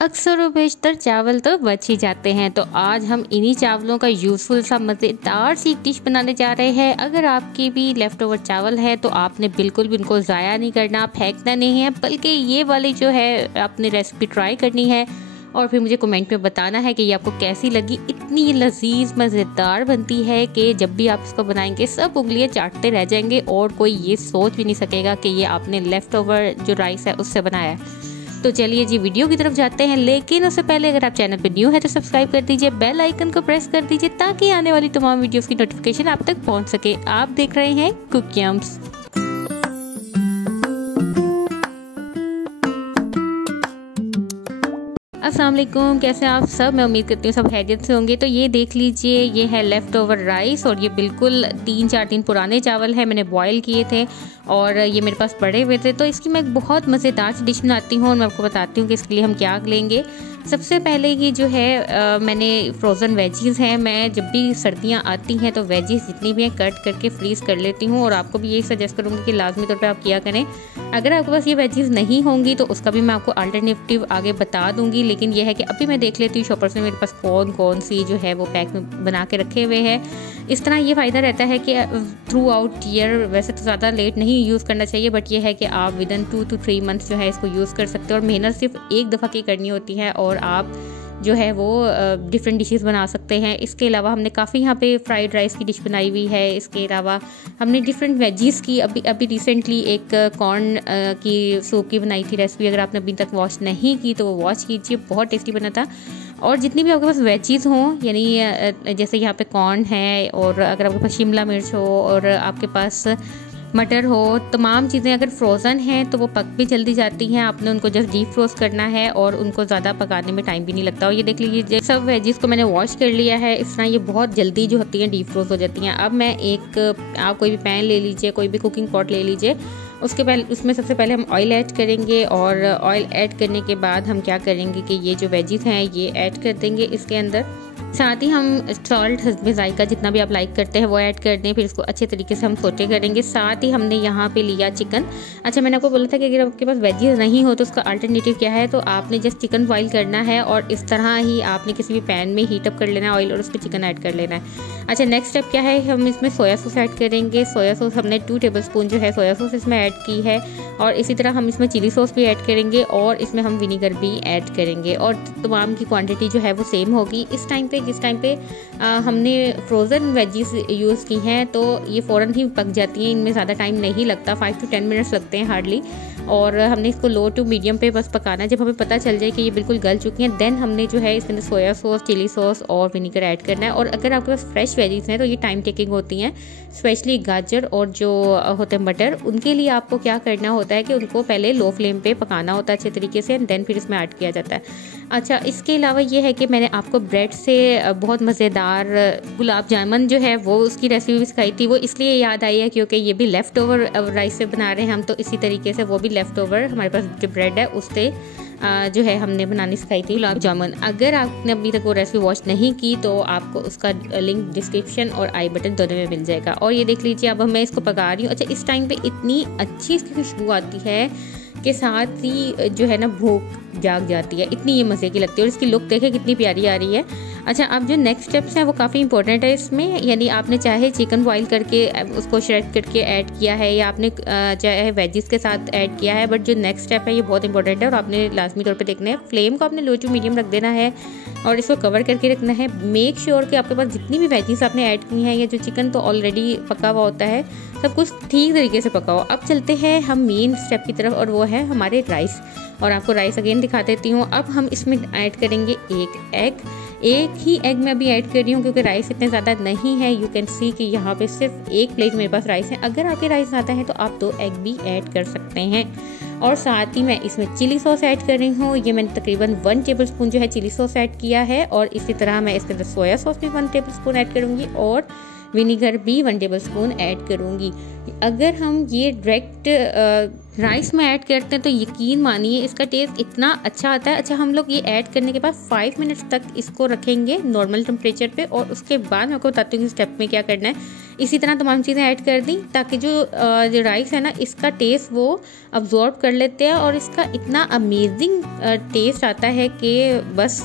अक्सर व बेशतर चावल तो बच ही जाते हैं, तो आज हम इन्हीं चावलों का यूज़फुल सा मज़ेदार सी डिश बनाने जा रहे हैं। अगर आपकी भी लेफ़्ट ओवर चावल है तो आपने बिल्कुल भी उनको ज़ाया नहीं करना, फेंकना नहीं है, बल्कि ये वाली जो है आपने रेसिपी ट्राई करनी है और फिर मुझे कमेंट में बताना है कि ये आपको कैसी लगी। इतनी लजीज मज़ेदार बनती है कि जब भी आप इसको बनाएंगे सब उंगलियां चाटते रह जाएंगे और कोई ये सोच भी नहीं सकेगा कि ये आपने लेफ़्ट ओवर जो राइस है उससे बनाया है। तो चलिए जी वीडियो की तरफ जाते हैं, लेकिन उससे पहले अगर आप चैनल पर न्यू है तो सब्सक्राइब कर दीजिए, बेल आइकन को प्रेस कर दीजिए ताकि आने वाली तमाम वीडियोस की नोटिफिकेशन आप तक पहुंच सके। आप देख रहे हैं कुकियम्स। अस्सलाम वालेकुम, कैसे आप सब? मैं उम्मीद करती हूँ सब खैरियत से होंगे। तो ये देख लीजिए, ये है लेफ़्ट ओवर राइस और ये बिल्कुल 3-4 दिन पुराने चावल है, मैंने बॉयल किए थे और ये मेरे पास पड़े हुए थे। तो इसकी मैं एक बहुत मज़ेदार सी डिश बनाती हूँ और मैं आपको बताती हूँ कि इसके लिए हम क्या लेंगे। सबसे पहले ये जो है मैंने फ्रोज़न वेजीज़ हैं, मैं जब भी सर्दियाँ आती हैं तो वेजीज़ जितनी भी हैं कट करके फ्रीज़ कर लेती हूँ और आपको भी यही सजेस्ट करूँगी कि लाजमी तौर पे आप किया करें। अगर आपके पास ये वेजीज़ नहीं होंगी तो उसका भी मैं आपको अल्टरनेटिव आगे बता दूँगी, लेकिन यह है कि अभी मैं देख लेती हूँ शॉपर्स में मेरे पास कौन कौन सी जो है वो पैक में बना के रखे हुए हैं। इस तरह ये फ़ायदा रहता है कि थ्रू आउट ईयर, वैसे तो ज़्यादा लेट नहीं यूज़ करना चाहिए, बट ये है कि आप विदिन 2 to 3 मंथ्स जो है इसको यूज़ कर सकते हो और मेहनत सिर्फ एक दफ़ा की करनी होती है और आप जो है वो डिफरेंट डिशेस बना सकते हैं। इसके अलावा हमने काफ़ी यहाँ पे फ्राइड राइस की डिश बनाई हुई है। इसके अलावा हमने डिफरेंट वेजीज़ की अभी रिसेंटली एक कॉर्न की सूप की बनाई थी रेसिपी। अगर आपने अभी तक वॉच नहीं की तो वो वॉच कीजिए, बहुत टेस्टी बना था। और जितनी भी आपके पास वेजीज़ हों, यानी जैसे यहाँ पे कॉर्न है और अगर आपके पास शिमला मिर्च हो और आपके पास मटर हो, तमाम चीज़ें अगर फ्रोज़न हैं तो वो पक भी जल्दी जाती हैं। आपने उनको जस्ट डीप फ्रोज़ करना है और उनको ज़्यादा पकाने में टाइम भी नहीं लगता। और ये देख लीजिए सब वेजीज़ को मैंने वॉश कर लिया है। इस तरह ये बहुत जल्दी जो होती हैं डीप फ्रोज़ हो जाती हैं। अब मैं आप कोई भी पैन ले लीजिए, कोई भी कुकिंग पॉट ले लीजिए, उसमें सबसे पहले हम ऑयल ऐड करेंगे और ऑयल ऐड करने के बाद हम क्या करेंगे कि ये जो वेजीज़ हैं ये ऐड कर देंगे इसके अंदर। साथ ही हम सॉल्ट हस्बे ज़ायका जितना भी आप लाइक करते हैं वो ऐड कर दें, फिर इसको अच्छे तरीके से हम सोटे करेंगे। साथ ही हमने यहाँ पे लिया चिकन। अच्छा, मैंने आपको बोला था कि अगर आपके पास वेजीज नहीं हो तो उसका अल्टरनेटिव क्या है, तो आपने जस्ट चिकन बॉईल करना है और इस तरह ही आपने किसी भी पैन में हीट अप कर लेना है ऑयल और उस पर चिकन ऐड कर लेना है। अच्छा, नेक्स्ट स्टेप क्या है, हम इसमें सोया सॉस ऐड करेंगे। सोया सॉस हमने 2 टेबलस्पून जो है सोया सॉस इसमें ऐड की है और इसी तरह हम इसमें चिली सॉस भी ऐड करेंगे और इसमें हम विनीगर भी ऐड करेंगे और तमाम की क्वांटिटी जो है वो सेम होगी। इस टाइम पे जिस टाइम पे हमने फ्रोज़न वेजीज यूज़ की हैं तो ये फ़ौरन ही पक जाती हैं, इनमें ज़्यादा टाइम नहीं लगता, 5 to 10 मिनट्स लगते हैं हार्डली। और हमने इसको लो टू मीडियम पे बस पकाना है। जब हमें पता चल जाए कि ये बिल्कुल गल चुकी हैं, देन हमने जो है इसके अंदर सोया सॉस, चिली सॉस और विनीगर ऐड करना है। और अगर आपके पास फ्रेश वेजीज हैं तो ये टाइम टेकिंग होती हैं, स्पेशली गाजर और जो होते हैं मटर, उनके लिए आपको क्या करना होता है कि उनको पहले लो फ्लेम पे पकाना होता है अच्छे तरीके से, देन फिर इसमें ऐड किया जाता है। अच्छा, इसके अलावा ये है कि मैंने आपको ब्रेड से बहुत मज़ेदार गुलाब जामुन जो है वो उसकी रेसिपी भी सिखाई थी। वो इसलिए याद आई है क्योंकि ये भी लेफ़्ट ओवर राइस से बना रहे हैं हम, तो इसी तरीके से वो भी लेफ़्ट ओवर हमारे पास जो ब्रेड है उससे जो है हमने बनानी सिखाई थी गुलाब जामुन। अगर आपने अभी तक वो रेसिपी वॉच नहीं की तो आपको उसका लिंक डिस्क्रिप्शन और आई बटन दोनों में मिल जाएगा। और ये देख लीजिए अब मैं इसको पका रही हूँ। अच्छा, इस टाइम पे इतनी अच्छी इसकी खुशबू आती है कि साथ ही जो है ना भूख जाग जाती है, इतनी ये मज़े की लगती है और इसकी लुक देखें कितनी प्यारी आ रही है। अच्छा, अब जो नेक्स्ट स्टेप्स हैं वो काफ़ी इंपॉर्टेंट है इसमें, यानी आपने चाहे चिकन बॉईल करके उसको श्रेड करके ऐड किया है या आपने चाहे वेजीज के साथ ऐड किया है, बट जो नेक्स्ट स्टेप है ये बहुत इंपॉर्टेंट है और आपने लाजमी तौर पे देखना है। फ्लेम को आपने लो टू मीडियम रख देना है और इसको कवर करके रखना है। मेक श्योर कि आपके पास जितनी भी वेजीज आपने ऐड की हैं या जो चिकन तो ऑलरेडी पका हुआ होता है, सब कुछ ठीक तरीके से पका हो। अब चलते हैं हम मेन स्टेप की तरफ और वो है हमारे राइस। और आपको राइस अगेन दिखा देती हूँ। अब हम इसमें ऐड करेंगे एक ही एग मैं अभी ऐड कर रही हूँ क्योंकि राइस इतने ज़्यादा नहीं है। यू कैन सी कि यहाँ पे सिर्फ एक प्लेट मेरे पास राइस है। अगर आपके राइस ज़्यादा है तो आप 2 एग भी ऐड कर सकते हैं। और साथ ही मैं इसमें चिली सॉस ऐड कर रही हूँ। ये मैंने तकरीबन 1 टेबलस्पून जो है चिली सॉस ऐड किया है और इसी तरह मैं इसके अंदर सोया सॉस भी 1 टेबलस्पून ऐड करूँगी और विनीगर भी 1 टेबल स्पून ऐड करूँगी। अगर हम ये डायरेक्ट राइस में ऐड करते हैं तो यकीन मानिए इसका टेस्ट इतना अच्छा आता है। अच्छा, हम लोग ये ऐड करने के बाद 5 मिनट्स तक इसको रखेंगे नॉर्मल टेम्परेचर पे, और उसके बाद मैं आपको बताती हूँ स्टेप में क्या करना है। इसी तरह तमाम चीज़ें ऐड कर दी ताकि जो राइस है ना, इसका टेस्ट वो अब्जॉर्ब कर लेते हैं और इसका इतना अमेजिंग टेस्ट आता है कि बस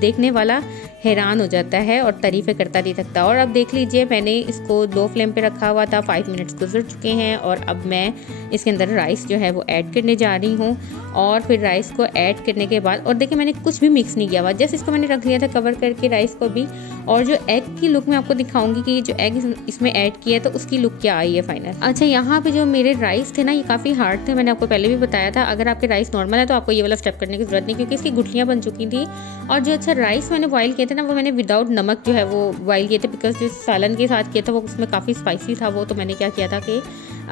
देखने वाला हैरान हो जाता है और तारीफ़ें करता नहीं थकता। और अब देख लीजिए, मैंने इसको लो फ्लेम पे रखा हुआ था, 5 मिनट्स गुजर चुके हैं और अब मैं इसके अंदर राइस जो है वो ऐड करने जा रही हूँ। और फिर राइस को ऐड करने के बाद, और देखिए मैंने कुछ भी मिक्स नहीं किया हुआ, जैसे इसको मैंने रख लिया था कवर करके राइस को भी। और जो एग की लुक मैं आपको दिखाऊंगी कि जो एग इसमें ऐड किया है तो उसकी लुक क्या आई है फाइनल। अच्छा, यहाँ पे जो मेरे राइस थे ना, ये काफ़ी हार्ड थे, मैंने आपको पहले भी बताया था। अगर आपके राइस नॉर्मल है तो आपको ये वाला स्टेप करने की जरूरत नहीं, क्योंकि इसकी गुठलियाँ बन चुकी थी। और जो अच्छा राइस मैंने बॉयल किए थे ना, वो मैंने विदाउट नमक जो है वो बॉयल किए थे, बिकॉज जो सालन के साथ किया था वो उसमें काफ़ी स्पाइसी था वो। तो मैंने क्या किया था कि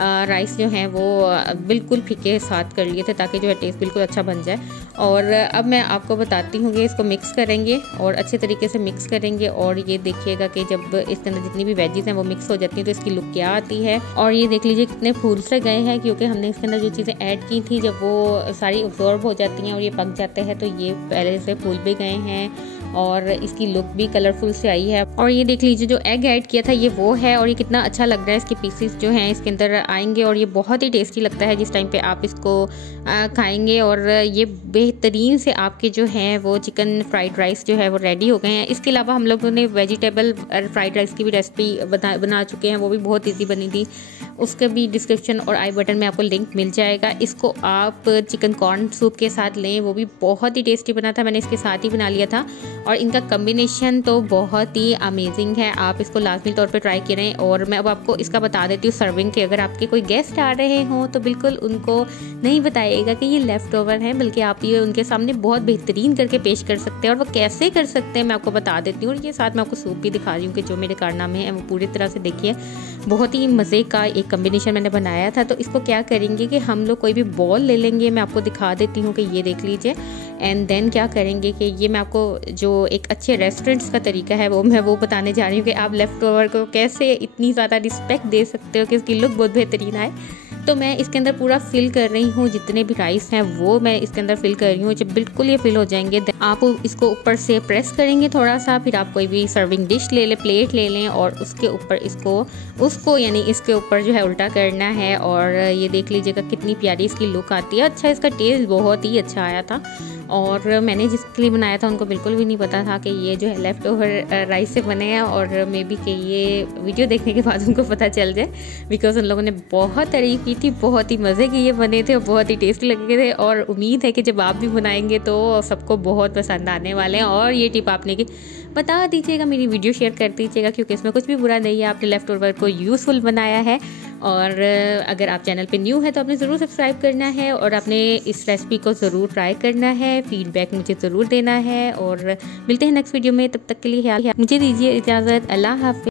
राइस जो है वो बिल्कुल फीके साथ कर लिए थे ताकि जो है टेस्ट बिल्कुल अच्छा बन जाए। और अब मैं आपको बताती हूँ कि इसको मिक्स करेंगे और अच्छे तरीके से मिक्स करेंगे। और ये देखिएगा कि जब इसके अंदर जितनी भी वेजीज हैं वो मिक्स हो जाती हैं तो इसकी लुक क्या आती है। और ये देख लीजिए कितने फूल से गए हैं, क्योंकि हमने इसके अंदर जो चीज़ें ऐड की थी जब वो सारी अब्जॉर्ब हो जाती हैं और ये पक जाते हैं तो ये पहले से फूल भी गए हैं और इसकी लुक भी कलरफुल से आई है। और ये देख लीजिए जो एग ऐड किया था ये वो है, और ये कितना अच्छा लग रहा है। इसके पीसेस जो हैं इसके अंदर आएंगे और ये बहुत ही टेस्टी लगता है जिस टाइम पे आप इसको खाएंगे। और ये बेहतरीन से आपके जो हैं वो चिकन फ्राइड राइस जो है वो रेडी हो गए हैं। इसके अलावा हम लोगों ने वेजिटेबल फ्राइड राइस की भी रेसिपी बना चुके हैं, वो भी बहुत ईजी बनी थी। उसका भी डिस्क्रिप्शन और आई बटन में आपको लिंक मिल जाएगा। इसको आप चिकन कॉर्न सूप के साथ लें, वो भी बहुत ही टेस्टी बना था, मैंने इसके साथ ही बना लिया था। और इनका कम्बिनेशन तो बहुत ही अमेजिंग है, आप इसको लाजमी तौर पे ट्राई करें। और मैं अब आपको इसका बता देती हूँ सर्विंग के, अगर आपके कोई गेस्ट आ रहे हों तो बिल्कुल उनको नहीं बताइएगा कि ये लेफ़्ट ओवर है, बल्कि आप ये उनके सामने बहुत बेहतरीन करके पेश कर सकते हैं। और वो कैसे कर सकते हैं मैं आपको बता देती हूँ। और ये साथ मैं आपको सूप भी दिखा रही हूँ कि जो मेरे कारनामे हैं वो पूरी तरह से देखिए, बहुत ही मज़े का एक कम्बिनेशन मैंने बनाया था। तो इसको क्या करेंगे कि हम लोग कोई भी बॉल ले लेंगे, मैं आपको दिखा देती हूँ कि ये देख लीजिए। एंड देन क्या करेंगे कि ये मैं आपको जो एक अच्छे रेस्टोरेंट्स का तरीका है वो बताने जा रही हूँ कि आप लेफ़्ट ओवर को कैसे इतनी ज़्यादा रिस्पेक्ट दे सकते हो कि इसकी लुक बहुत बेहतरीन आए। तो मैं इसके अंदर पूरा फिल कर रही हूँ, जितने भी राइस हैं वो मैं इसके अंदर फिल कर रही हूँ। जब बिल्कुल ये फिल हो जाएंगे आप इसको ऊपर से प्रेस करेंगे थोड़ा सा, फिर आप कोई भी सर्विंग डिश ले लें, प्लेट ले लें और उसके ऊपर उसको यानी इसके ऊपर जो है उल्टा करना है। और ये देख लीजिएगा कितनी प्यारी इसकी लुक आती है। अच्छा, इसका टेस्ट बहुत ही अच्छा आया था और मैंने जिसके लिए बनाया था उनको बिल्कुल भी नहीं पता था कि ये जो है लेफ़्ट ओवर राइस से बने हैं। और मे बी कि ये वीडियो देखने के बाद उनको पता चल जाए, बिकॉज उन लोगों ने बहुत तारीफ़ की थी, बहुत ही मज़े के ये बने थे और बहुत ही टेस्टी लगे थे। और उम्मीद है कि जब आप भी बनाएंगे तो सबको बहुत पसंद आने वाले हैं। और ये टिप आपने की बता दीजिएगा, मेरी वीडियो शेयर कर दीजिएगा, क्योंकि इसमें कुछ भी बुरा नहीं है, आपने लेफ़्ट ओवर को यूज़फुल बनाया है। और अगर आप चैनल पे न्यू है तो आपने ज़रूर सब्सक्राइब करना है और आपने इस रेसिपी को ज़रूर ट्राई करना है, फीडबैक मुझे ज़रूर देना है। और मिलते हैं नेक्स्ट वीडियो में, तब तक के लिए मुझे दीजिए इजाज़त। अल्लाह हाफ़िज़।